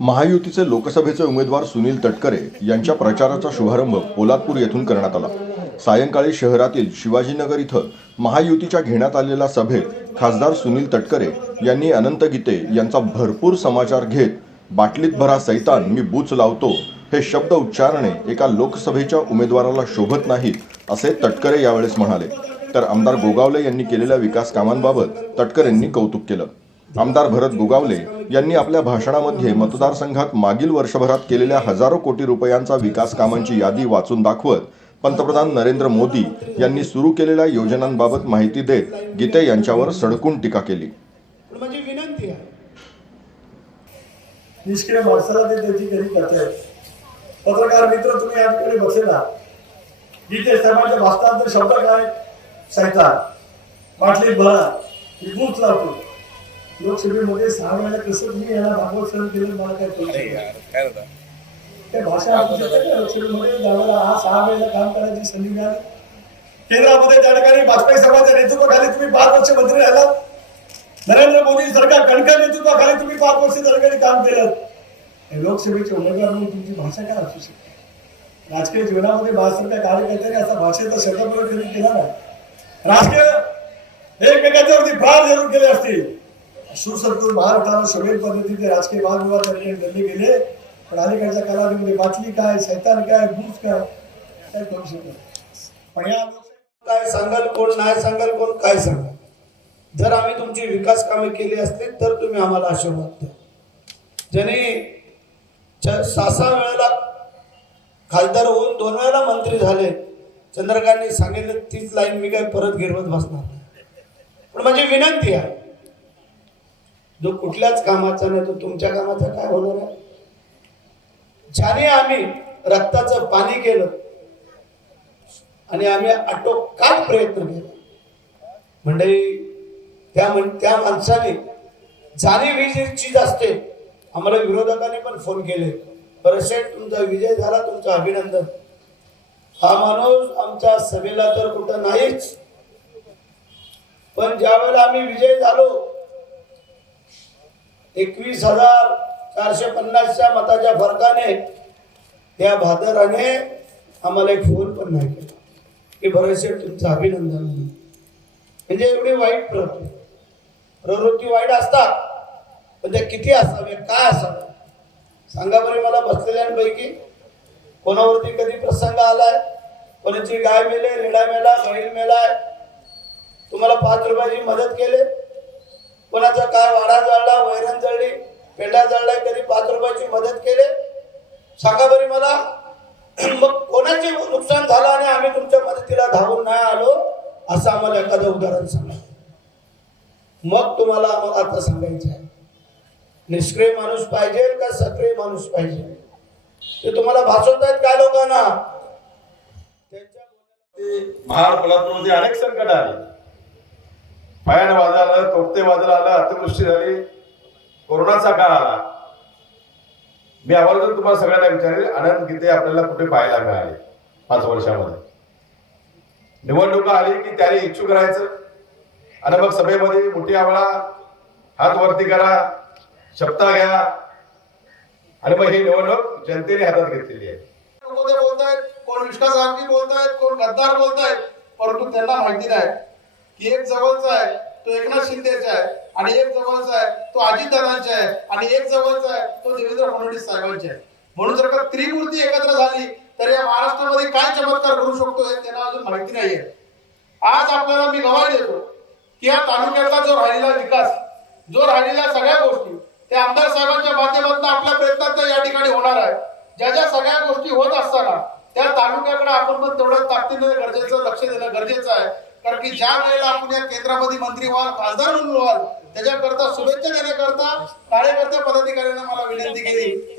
महायुतीचे लोकसभेचे उमेदवार सुनील तटकरे यांच्या प्रचाराचा शुभारंभ पोलादपूर येथून करण्यात आला. सायंकाळी शहरातील शिवाजीनगर इथं महायुतीच्या घेण्यात आलेल्या सभेत खासदार सुनील तटकरे यांनी अनंत गीते यांचा भरपूर समाचार घेत बाटलीत भरा सैतान मी बूच लावतो. हे शब्द उच्चारणे एका लोकसभेच्या उमेदवाराला शोभत नाहीत असे तटकरे यावेळेस म्हणाले. तर आमदार गोगावले यांनी केलेल्या विकास कामांबाबत तटकरेंनी कौतुक केलं. आमदार भरत गोगावले यांनी आपल्या भाषणामध्ये मतदारसंघात मागील वर्षभरात केलेल्या हजारो कोटी रुपयांचा विकास कामांची यादी वाचून दाखवत पंतप्रधान नरेंद्र मोदी यांनी सुरू केलेल्या योजनांबाबत माहिती देत गीते यांच्यावर सडकून टीका केली. पण माझी विनंती आहे. निष्क्रिय माणसाला ते त्याची कधी करते पत्रकार मित्र तुम्ही या ठिकाणी बसलेला गीते साहेबांच्या भाषणात शब्द काय? सैतान बाटलीत भरा. लावतो. लोकसभेमध्ये सहा वेळेला कसं तुम्ही याला भागवत केलं मला काय कळत नाही. त्या भाषा ना लोकसभेमध्ये ज्यावेळेला हा सहा वेळेला काम करायची संधी मिळाली. केंद्रामध्ये त्या ठिकाणी वाजपेयी साहेबांच्या नेतृत्वाखाली तुम्ही पाच वर्ष मंत्री राहिला. नरेंद्र मोदी सरकार कणकर नेतृत्वाखाली तुम्ही पाच वर्ष त्या ठिकाणी काम केलं. लोकसभेचे उमेदवार म्हणून तुमची भाषा काय असू शकते? राजकीय जीवनामध्ये बाळासाहेब कार्यकर्त्यांनी असा भाषेचा कधी केला नाही. राजकीय एकमेकांच्यावरती फार जरूर केले असतील. सुसंस्कृत महाराष्ट्राला सगळे पद्धतीचे राजकीय वादविवाद त्यांनी धरले गेले पण अलीकडच्या कालावधीमध्ये बाटली काय सैतान काय बूज काय काय करू शकत पण या काय सांगाल कोण नाही सांगाल कोण काय सांगाल? जर आम्ही तुमची विकास कामे केली असतील तर तुम्ही आम्हाला आशीर्वाद द्या. ज्याने च- सहा सहा वेळेला खासदार होऊन दोन वेळेला मंत्री झाले चंद्रकांतनी सांगितलं तीच लाईन मी काय परत गिरवत बसणार पण माझी विनंती आहे जो कुठल्याच कामाचा नाही तो तुमच्या कामाचा काय होणार आहे? ज्याने आम्ही रक्ताचं पाणी केलं आणि आम्ही आटोकाट प्रयत्न केला. मंडळी म्हणजे त्या म्हण त्या माणसाने जाणे वीज चीज असते आम्हाला विरोधकांनी पण फोन केले. परसेंट तुमचा विजय झाला तुमचं अभिनंदन. हा माणूस आमच्या सभेला तर कुठं नाहीच. पण ज्या वेळेला आम्ही विजय झालो एकवीस हजार चारशे पन्नासच्या मताच्या फरकाने त्या भादराने आम्हाला एक फोन पण नाही केला. की बरेचसे तुमचं अभिनंदन म्हणजे एवढी वाईट प्रवृत्ती. प्रवृत्ती वाईट असतात पण त्या किती असावे काय असावे सांगा बरे मला बसलेल्यांपैकी. कोणावरती कधी प्रसंग आलाय? कोणाची गाय मेले रेडा मेला बैल मेलाय? तुम्हाला पाच रुपयाची मदत केले? कोणाचा काय वाडा जळला वैरण जळली पेंडा जळलाय कधी पाच रुपयाची मदत केले? सांगा बरी मला. मग कोणाचे नुकसान झालं आणि आम्ही तुमच्या मदतीला धावून नाही आलो? असं आम्हाला एखादं उदाहरण सांगा. मग तुम्हाला आम्हाला आता सांगायचं आहे. निष्क्रिय माणूस पाहिजे का सक्रिय माणूस पाहिजे? ते तुम्हाला भासवत आहेत काय लोकांना? त्यांच्या महाड कोल्हापूरमध्ये अनेक संकट आले. भयान वादळ आलं तोपते वादळ आलं अतिवृष्टी झाली. कोरोनाचा काळ आला. मी आवर्जून तुम्हाला सगळ्यांना विचारेल आनंद गीते आपल्याला कुठे पाहायला मिळाले पाच वर्षामध्ये? निवडणुका आली की त्याने इच्छुक राहायचं. आणि मग सभेमध्ये मोठी आवळा हात वरती करा शब्दा घ्या. आणि मग ही निवडणूक जनतेने हातात घेतलेली आहे. बोलतायत कोण विश्वासार्थी बोलतायत कोण गद्दार बोलतायत परंतु त्यांना माहिती नाही. की एक जवळचा आहे तो एकनाथ शिंदेचा आहे आणि एक जवळचा आहे तो अजितदादांचा आहे आणि एक जवळचा आहे तो देवेंद्र फडणवीस साहेबांचा आहे. म्हणून जर का त्रिमूर्ती एकत्र झाली तर या महाराष्ट्रामध्ये काय चमत्कार करू शकतो हे त्यांना अजून माहिती नाहीये. आज आपल्याला मी गवाही देतो की या तालुक्याचा जो राहिलेला विकास जो राहिलेल्या सगळ्या गोष्टी त्या आमदार साहेबांच्या माध्यमातून आपल्या प्रयत्नात या ठिकाणी होणार आहे. ज्या ज्या सगळ्या गोष्टी होत असताना त्या तालुक्याकडे आपण पण तेवढं ताकदीने गरजेचं लक्ष देणं गरजेचं आहे. कारण की ज्या वेळेला आपण या केंद्रामध्ये मंत्री व्हाल खासदार म्हणून व्हाल त्याच्याकरता शुभेच्छा देण्याकरता कार्यकर्ते पदाधिकाऱ्यांना मला विनंती केली